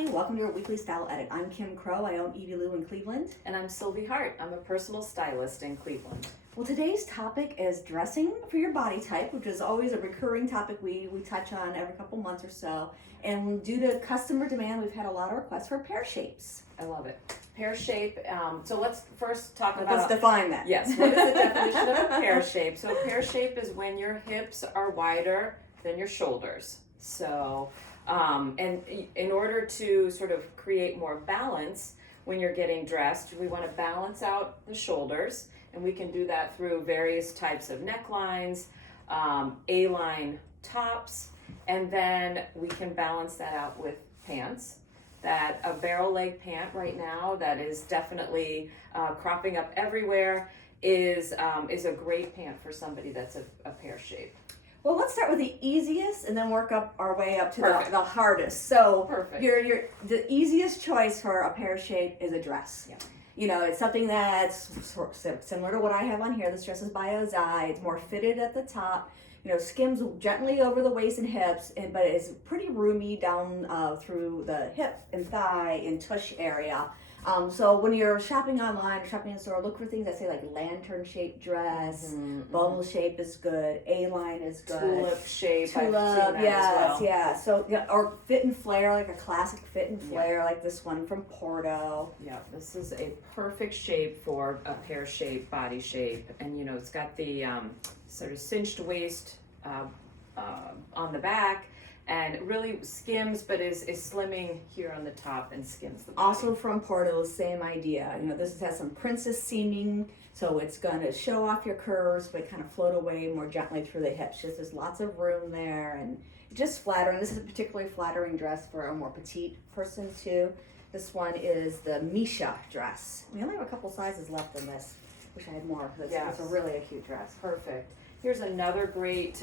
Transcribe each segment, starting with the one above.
everybody. Welcome to your weekly style edit. I'm Kim Crow. I own Evie Lou in Cleveland. And I'm Sylvie Hart. I'm a personal stylist in Cleveland. Well, today's topic is dressing for your body type, which is always a recurring topic we touch on every couple months or so. And due to customer demand, we've had a lot of requests for pear shapes. I love it. Pear shape. So let's first talk about... Let's define that. Yes. What is the definition of a pear shape? So pear shape is when your hips are wider than your shoulders. So, and in order to sort of create more balance when you're getting dressed, we want to balance out the shoulders. And we can do that through various types of necklines, A-line tops, and then we can balance that out with pants. That a barrel leg pant right now that is definitely cropping up everywhere is a great pant for somebody that's a pear shape. Well, let's start with the easiest and then work up our way up to the hardest. So Perfect. The easiest choice for a pear shape is a dress. Yeah. You know, it's something that's similar to what I have on here. This dress is by Ozai. It's more fitted at the top. You know, skims gently over the waist and hips, but it's pretty roomy down through the hip and thigh and tush area. So when you're shopping online or shopping in the store, look for things that say like lantern-shaped dress, bubble shape is good, A-line is good. Tulip shape, I've seen Tulip, that yes, as well. yeah. So, yeah, or fit and flare, like a classic fit and flare, like this one from Porto. Yeah, this is a perfect shape for a pear shape, body shape. And you know, it's got the sort of cinched waist on the back, and it really skims, but is slimming here on the top and skims the body. Also from Porto, same idea. You know, this has some princess seaming, so it's going to show off your curves, but kind of float away more gently through the hips. Just there's lots of room there, and just flattering. This is a particularly flattering dress for a more petite person too. This one is the Misha dress. We only have a couple sizes left in this. Wish I had more. It's a really a cute dress. Perfect. Here's another great,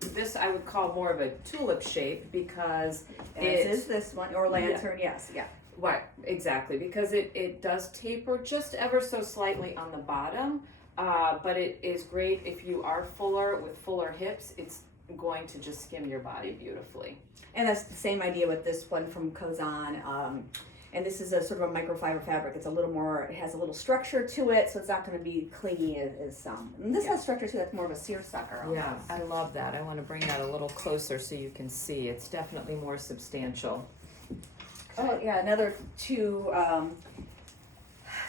this I would call more of a tulip shape because This is this one, or lantern, yes, yeah. Right, exactly, because it does taper just ever so slightly on the bottom, but it is great if you are fuller with fuller hips. It's going to just skim your body beautifully. And that's the same idea with this one from Kozan. And this is a sort of a microfiber fabric. It's a little more, it has a little structure to it, so it's not going to be clingy as some. And this has structure too, that's more of a seersucker. Yeah, I love that. I want to bring that a little closer so you can see. It's definitely more substantial. Oh yeah, another two.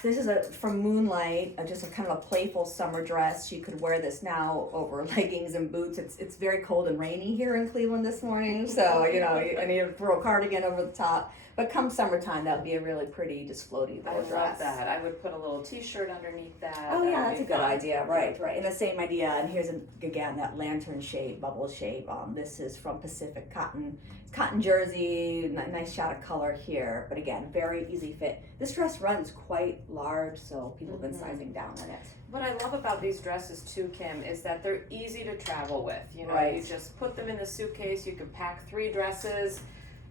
This is from Moonlight, just a kind of a playful summer dress. You could wear this now over leggings and boots. It's very cold and rainy here in Cleveland this morning, so you know, I need to throw a cardigan over the top. But come summertime, that would be a really pretty, just floaty little dress. I love that. I would put a little t-shirt underneath that. Oh yeah, that's a good idea. Right. And the same idea. And here's again that lantern shape, bubble shape. This is from Pacific Cotton. It's cotton jersey. Nice shot of color here. But again, very easy fit. This dress runs quite large, so people have been sizing down on it. What I love about these dresses too, Kim, is that they're easy to travel with. You know, you just put them in the suitcase. You can pack 3 dresses.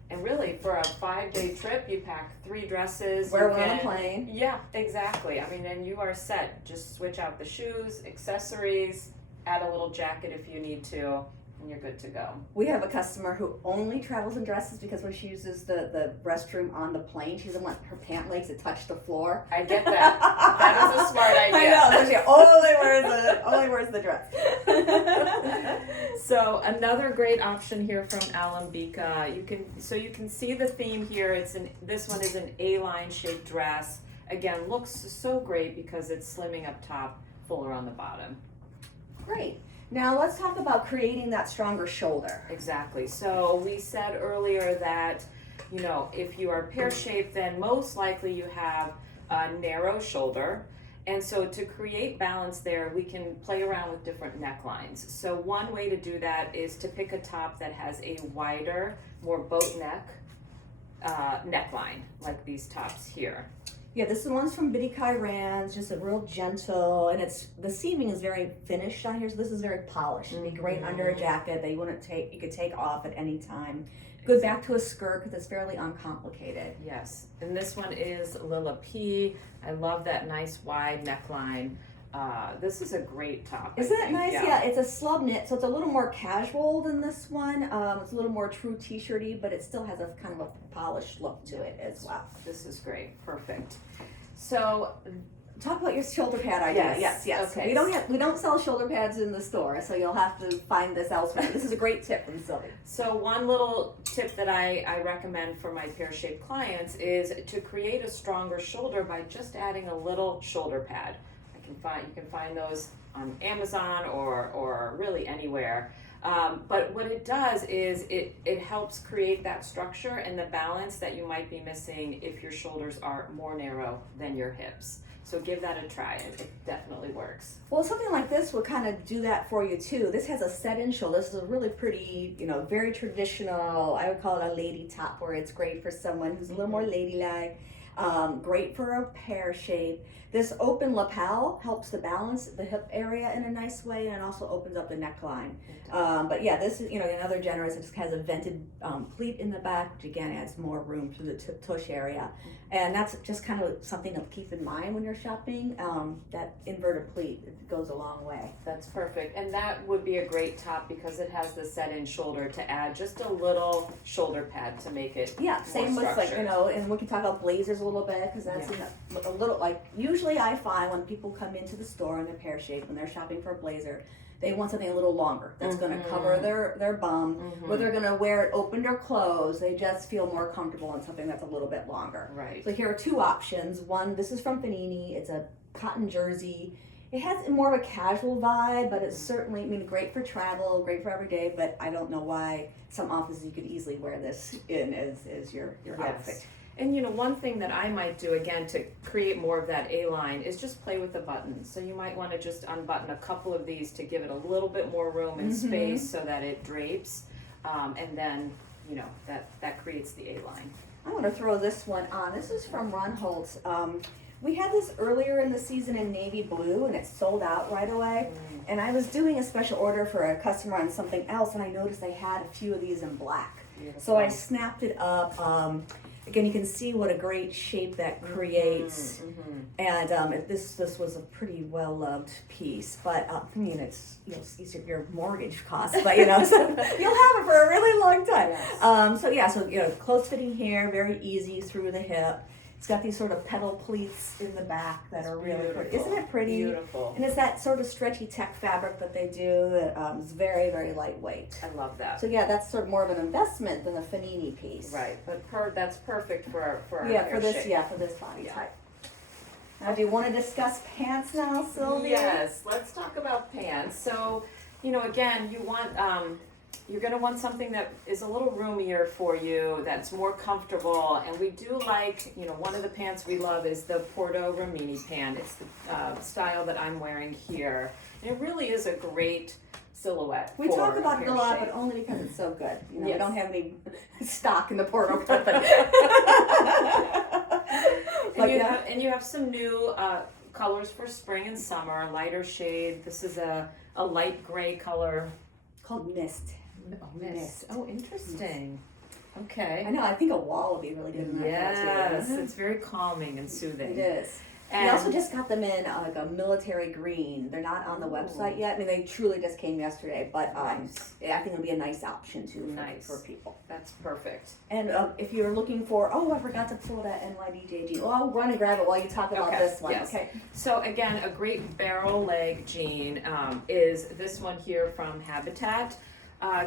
And really, for a 5-day trip, you pack 3 dresses. Wear one on a plane. Yeah, exactly. I mean, and you are set. Just switch out the shoes, accessories, add a little jacket if you need to, and you're good to go. We have a customer who only travels in dresses because when she uses the restroom on the plane, she doesn't want her pant legs to touch the floor. I get that. That is a smart idea. I know. So she only wears the dress. So another great option here from Alambika. You can see the theme here. This one is an A-line shaped dress. Again, looks so great because it's slimming up top, fuller on the bottom. Great. Now let's talk about creating that stronger shoulder. Exactly. So we said earlier that, you know, if you are pear shaped, then most likely you have a narrow shoulder. And so to create balance there, we can play around with different necklines. So one way to do that is to pick a top that has a wider, more boat neck neckline, like these tops here. Yeah, this one's from Biddy Rand's, just a real gentle, and the seaming is very finished on here, so this is very polished. It'd be great under a jacket that you could take off at any time. Good back to a skirt because it's fairly uncomplicated. Yes, and this one is Lila P. I love that nice wide neckline. this is a great top. I Isn't it think. nice? Yeah, it's a slub knit, so it's a little more casual than this one. It's a little more true t-shirty, but it still has a kind of a polished look to it as well. This is great. Perfect. So, talk about your shoulder pad idea. Yes. Okay. We don't sell shoulder pads in the store, so you'll have to find this elsewhere. This is a great tip from Sylvie. So one little tip that I recommend for my Pear Shape clients is to create a stronger shoulder by just adding a little shoulder pad. You can find those on Amazon or really anywhere. But what it does is it helps create that structure and the balance that you might be missing if your shoulders are more narrow than your hips. So give that a try. It definitely works. Well, something like this will kind of do that for you too. This has a set-in shoulder. This is a really pretty, very traditional, I would call it a lady top, where it's great for someone who's a little more ladylike. Great for a pear shape. This open lapel helps to balance the hip area in a nice way, and it also opens up the neckline. But yeah, this is another generous. It just has a vented pleat in the back, which again adds more room to the tush area, and that's just kind of something to keep in mind when you're shopping. That inverted pleat, it goes a long way. That's perfect, and that would be a great top because it has the set-in shoulder to add just a little shoulder pad to make it. Yeah, same with structured. and we can talk about blazers a little bit because that's a little like usually I find when people come into the store in a pear shape when they're shopping for a blazer, they want something a little longer that's going to cover their bum. Whether they're going to wear it opened or closed, they just feel more comfortable in something that's a little bit longer. Right. So here are two options. One, this is from Panini. It's a cotton jersey. It has more of a casual vibe, but it's certainly, great for travel, great for every day, but I don't know why some offices you could easily wear this in as your outfit. And one thing that I might do again to create more of that A-line is just play with the buttons. So you might want to just unbutton a couple of these to give it a little bit more room and space so that it drapes. And then, that creates the A-line. I want to throw this one on. This is from Ron Holtz. We had this earlier in the season in navy blue, and it sold out right away. And I was doing a special order for a customer on something else, and I noticed they had a few of these in black. Beautiful. So I snapped it up. Again, you can see what a great shape that creates. And this was a pretty well loved piece, but it's it's your mortgage costs, but so you'll have it for a really long time. Yes. So close fitting here, very easy through the hip. It's got these sort of petal pleats in the back that are really pretty. Isn't it pretty? Beautiful. And it's that sort of stretchy tech fabric that they do that is very, very lightweight. I love that. So yeah, that's sort of more of an investment than a Fanini piece. Right, but that's perfect for our for this body type. Now, do you want to discuss pants now, Sylvia? Yes, let's talk about pants. So, again, you're going to want something that is a little roomier for you, that's more comfortable. And we do like, one of the pants we love is the Porto Rimini pant. It's the style that I'm wearing here. And it really is a great silhouette. We talk about it a lot, shape. but only because it's so good. We Yes. don't have any stock in the Porto company. And you have some new colors for spring and summer, lighter shade. This is a light gray color. Called Mist. Oh, Mist. Oh, interesting. Okay. I know, I think a wall would be really good in that Yes, too. it's very calming and soothing. It is. And we also just got them in like a military green. They're not on the website yet. They truly just came yesterday, but Nice. I think it'll be a nice option too for people. That's perfect. And if you're looking for, I forgot to pull that NYDJ jean. I'll run and grab it while you talk about this one. Yes. Okay. So again, a great barrel leg jean is this one here from Habitat.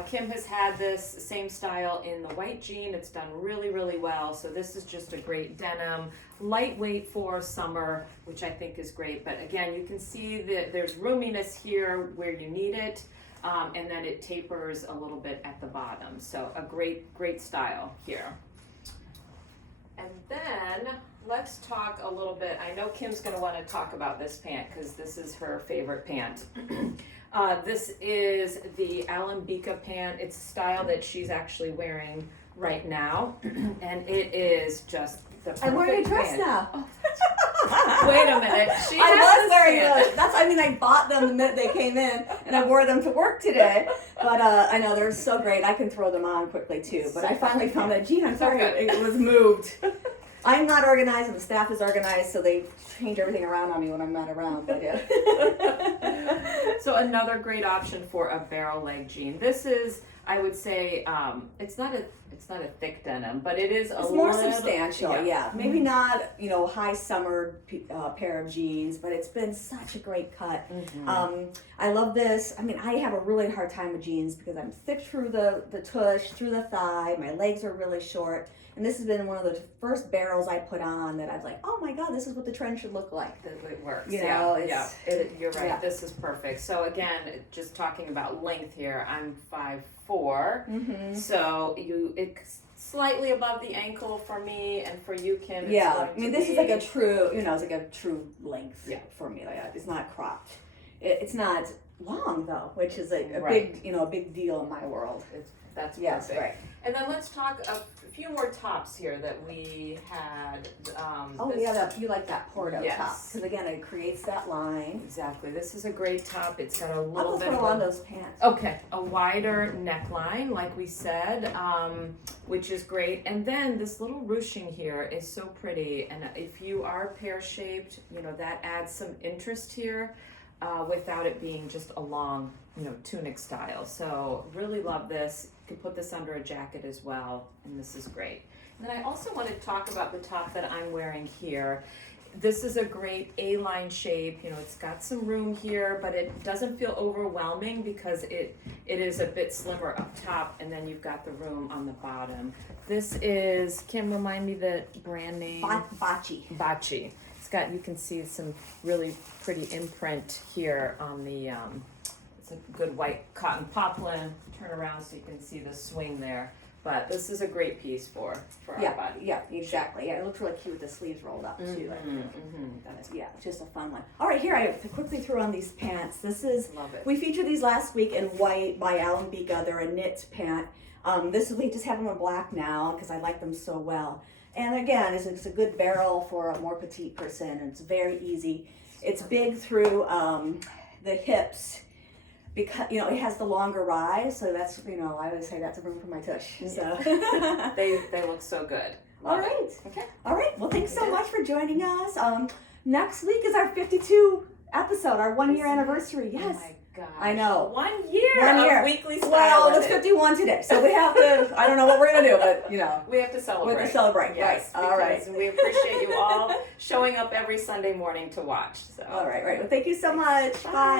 Kim has had this same style in the white jean. It's done really, really well. So this is just a great denim, lightweight for summer, which I think is great. But again, you can see that there's roominess here where you need it. And then it tapers a little bit at the bottom. So a great, great style here. And then let's talk a little bit. I know Kim's going to want to talk about this pant because this is her favorite pant. This is the Alambika pant. It's a style that she's actually wearing right now. And it is just the perfect I'm wearing a dress pant. now. Wait a minute. I was wearing those. I bought them the minute they came in, and I wore them to work today. But I know they're so great. I can throw them on quickly too. But I finally found a jean. I'm sorry, it was moved. I'm not organized and the staff is organized, so they change everything around on me when I'm not around, but yeah. So another great option for a barrel leg jean. This is, I would say, it's not a thick denim, but it is It's more substantial, yeah. Mm-hmm. Maybe not, high summer pair of jeans, but it's been such a great cut. Mm-hmm. I love this. I mean, I have a really hard time with jeans because I'm thick through the tush, through the thigh. My legs are really short. And this has been one of the first barrels I put on that I was like, oh my God, this is what the trend should look like. It works. You're right. Yeah. This is perfect. So again, just talking about length here, I'm 5'4", so it's slightly above the ankle for me, and for you, Kim. Yeah, I mean, this is like a true, it's like a true length for me. Like, it's not cropped. It's not long though, which is a big, a big deal in my world. That's yes, perfect. right. And then let's talk a few more tops here that we had. You like that Porto top because again, it creates that line. Exactly. This is a great top. It's got a I'll little just bit put of on those pants. Okay, a wider neckline, like we said, which is great. And then this little ruching here is so pretty. And if you are pear shaped, that adds some interest here. Without it being just a long, tunic style. So really love this. You can put this under a jacket as well, and this is great. And then I also want to talk about the top that I'm wearing here. This is a great A-line shape. It's got some room here, but it doesn't feel overwhelming because it is a bit slimmer up top, and then you've got the room on the bottom. This is, Kim, remind me the brand name. Bachi. It's got, you can see some really pretty imprint here on the, it's a good white cotton poplin. Turn around so you can see the swing there. But this is a great piece for our body. Yeah, exactly. Yeah, it looks really cute with the sleeves rolled up too. Yeah, it's just a fun one. All right, here I quickly threw on these pants. Love it. We featured these last week in white by Alan Biga. They're a knit pant. We just have them in black now because I like them so well. And again, it's a good barrel for a more petite person, and it's very easy. It's big through the hips because, it has the longer rise, so that's, I always say that's a room for my tush. So they look so good. All right. Okay. All right. Well, thanks so much for joining us. Next week is our 52 episode, our 1 year anniversary. Yes. Oh my gosh. I know. 1 year of weekly style. Well, it's 51 today, so we have to, I don't know what we're going to do, but, we have to celebrate. We have to celebrate, yes, right. All right. We appreciate you all showing up every Sunday morning to watch. So. All right. Well, thank you so much. Bye.